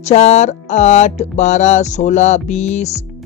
4, 8, 12, 16, 20,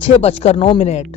6:09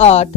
8,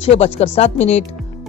6:07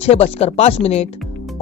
6:05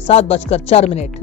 7:04।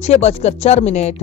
6:04,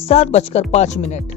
7:05।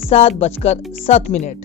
7:07।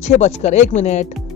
6:01,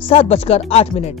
7:08।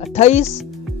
28,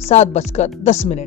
7:10।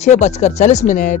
6:40,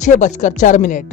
6:04।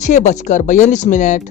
6:42,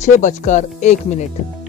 6:01।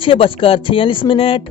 6:46,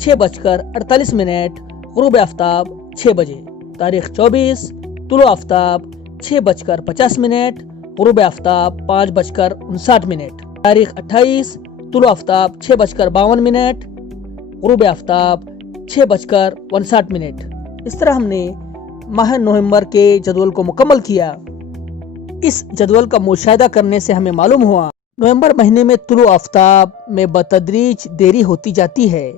6:48, غروب آفتاب 6 بجے. تاریخ 24 طلوع آفتاب 6:50، غروب آفتاب 5:59. تاریخ 28 طلوع آفتاب 6:52، غروب آفتاب 6:59. اس طرح ہم نے ماہ نومبر کے جدول کو مکمل کیا. اس جدول کا مشاہدہ کرنے سے ہمیں معلوم ہوا نومبر مہینے میں طلوع آفتاب میں بتدریج دیری ہوتی جاتی ہے.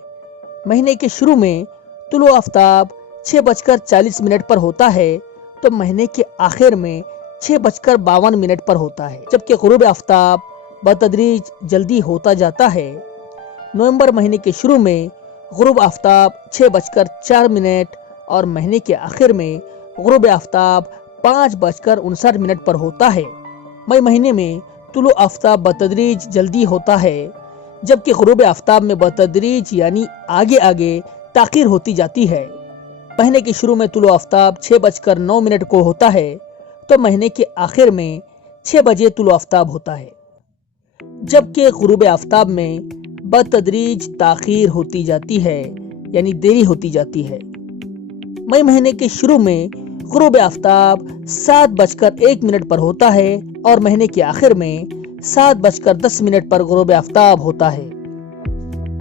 مہینے کے شروع میں طلوع آفتاب 6:40 پر ہوتا ہے تو مہینے کے آخر میں 6:52 پر ہوتا ہے، جبکہ غروب آفتاب بتدریج جلدی ہوتا جاتا ہے. نومبر مہینے کے شروع میں غروب آفتاب 6:04 اور مہینے کے آخر میں غروب آفتاب 5:59 پر ہوتا ہے. مئی مہینے میں طلوع آفتاب بتدریج جلدی ہوتا ہے، جبکہ غروب آفتاب میں بتدریج یعنی آگے آگے تاخیر ہوتی جاتی ہے. مہینے کے شروع میں طلوع آفتاب 6:09 کو ہوتا ہے تو مہینے کے آخر میں 6 بجے طلوع آفتاب ہوتا ہے، جبکہ غروب آفتاب میں بتدریج تاخیر ہوتی جاتی ہے یعنی دیری ہوتی جاتی ہے. مئی مہینے کے شروع میں غروب آفتاب 7:01 پر ہوتا ہے اور مہینے کے آخر میں 7:10 پر غروب آفتاب ہوتا ہے.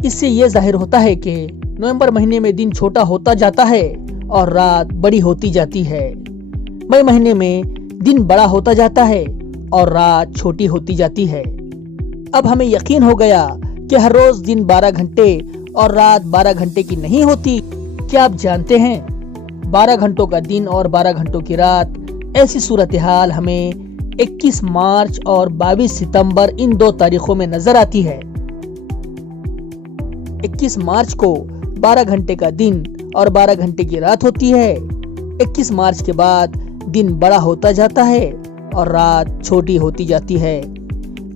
اس سے یہ ظاہر ہوتا ہے کہ نومبر مہینے میں دن چھوٹا ہوتا جاتا ہے اور رات بڑی ہوتی جاتی ہے. مئی مہینے میں دن بڑا ہوتا جاتا ہے اور رات چھوٹی ہوتی جاتی ہے. اب ہمیں یقین ہو گیا کہ ہر روز دن 12 گھنٹے اور رات 12 گھنٹے کی نہیں ہوتی. کیا آپ جانتے ہیں 12 گھنٹوں کا دن اور 12 گھنٹوں کی رات؟ ایسی صورتحال ہمیں 21 مارچ اور 22 ستمبر ان 2 تاریخوں میں نظر آتی ہے. 21 مارچ کو 12 گھنٹے کا دن اور 12 گھنٹے کی رات ہوتی ہے. 21 مارچ کے بعد دن بڑا ہوتا جاتا ہے اور رات چھوٹی ہوتی جاتی ہے.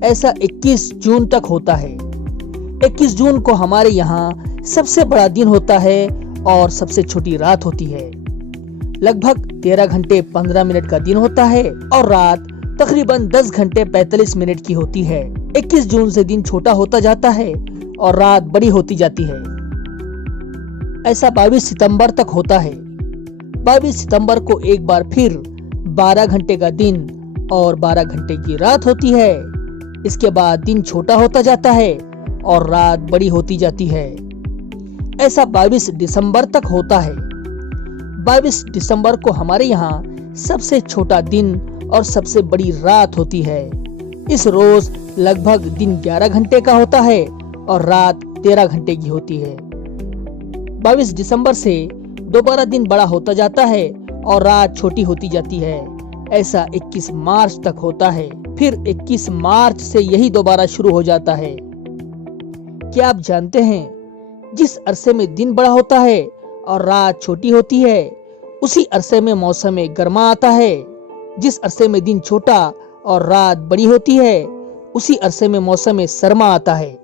ایسا 21 جون تک ہوتا ہے. 21 جون کو ہمارے یہاں سب سے بڑا دن ہوتا ہے اور سب سے چھوٹی رات ہوتی ہے. لگ بھگ 13 گھنٹے 15 منٹ کا دن ہوتا ہے اور رات تقریباً 10 گھنٹے 45 منٹ کی ہوتی ہے. 21 جون سے دن چھوٹا ہوتا جاتا ہے اور رات بڑی ہوتی جاتی ہے. ایسا 22 ستمبر تک ہوتا ہے. 22 ستمبر کو ایک بار پھر 12 گھنٹے کا دن اور 12 گھنٹے کی رات ہوتی ہے. اس کے بعد دن چھوٹا ہوتا جاتا ہے اور رات بڑی ہوتی جاتی ہے. ایسا 22 دسمبر تک ہوتا ہے. 22 دسمبر کو ہمارے یہاں سب سے چھوٹا دن اور سب سے بڑی رات ہوتی ہے. اس روز لگ بھگ دن 11 گھنٹے کا ہوتا ہے اور رات 13 گھنٹے کی ہوتی ہے. 22 دسمبر سے دوبارہ دن بڑا ہوتا جاتا ہے اور رات چھوٹی ہوتی جاتی ہے. ایسا 21 مارچ تک ہوتا ہے. پھر 21 مارچ سے یہی دوبارہ شروع ہو جاتا ہے. کیا آپ جانتے ہیں جس عرصے میں دن بڑا ہوتا ہے اور رات چھوٹی ہوتی ہے اسی عرصے میں موسم گرما آتا ہے. جس عرصے میں دن چھوٹا اور رات بڑی ہوتی ہے اسی عرصے میں موسم سرما آتا ہے.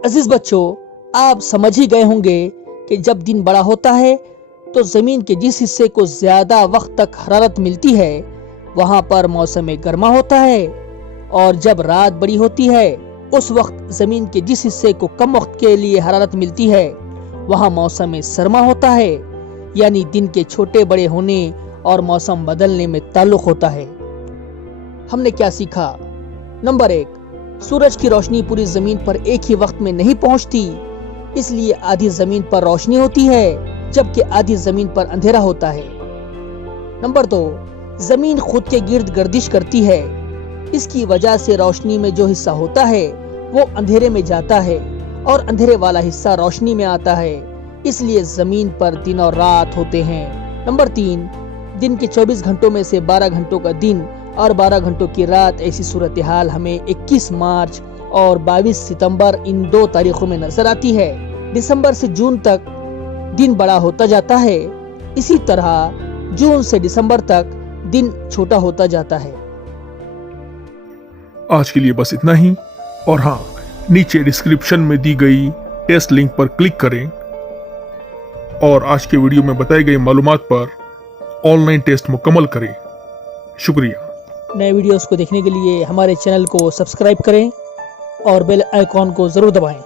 عزیز بچوں، آپ سمجھ ہی گئے ہوں گے کہ جب دن بڑا ہوتا ہے تو زمین کے جس حصے کو زیادہ وقت تک حرارت ملتی ہے وہاں پر موسم گرما ہوتا ہے، اور جب رات بڑی ہوتی ہے اس وقت زمین کے جس حصے کو کم وقت کے لیے حرارت ملتی ہے وہاں موسم سرما ہوتا ہے. یعنی دن کے چھوٹے بڑے ہونے اور موسم بدلنے میں تعلق ہوتا ہے. ہم نے کیا سیکھا؟ نمبر 1، سورج کی روشنی پوری زمین پر ایک ہی وقت میں نہیں پہنچتی، اس لیے آدھی زمین پر روشنی ہوتی ہے جبکہ آدھی زمین پر اندھیرا ہوتا ہے. نمبر 2، زمین خود کے گرد گردش کرتی ہے، اس کی وجہ سے روشنی میں جو حصہ ہوتا ہے وہ اندھیرے میں جاتا ہے اور اندھیرے والا حصہ روشنی میں آتا ہے، اس لیے زمین پر دن اور رات ہوتے ہیں. نمبر 3، دن کے 24 گھنٹوں میں سے 12 گھنٹوں کا دن اور 12 گھنٹوں کی رات. ایسی صورتحال ہمیں 21 مارچ اور 22 ستمبر ان 2 تاریخوں میں نظر آتی ہے. دسمبر سے جون تک دن بڑا ہوتا جاتا ہے، اسی طرح جون سے دسمبر تک دن چھوٹا ہوتا جاتا ہے. آج کے لیے بس اتنا ہی، اور ہاں، نیچے ڈسکرپشن میں دی گئی ٹیسٹ لنک پر کلک کریں اور آج کے ویڈیو میں بتائی گئی معلومات پر آن لائن ٹیسٹ مکمل کریں. شکریہ. نئے ویڈیوز کو دیکھنے کے لیے ہمارے چینل کو سبسکرائب کریں اور بیل آئیکن کو ضرور دبائیں.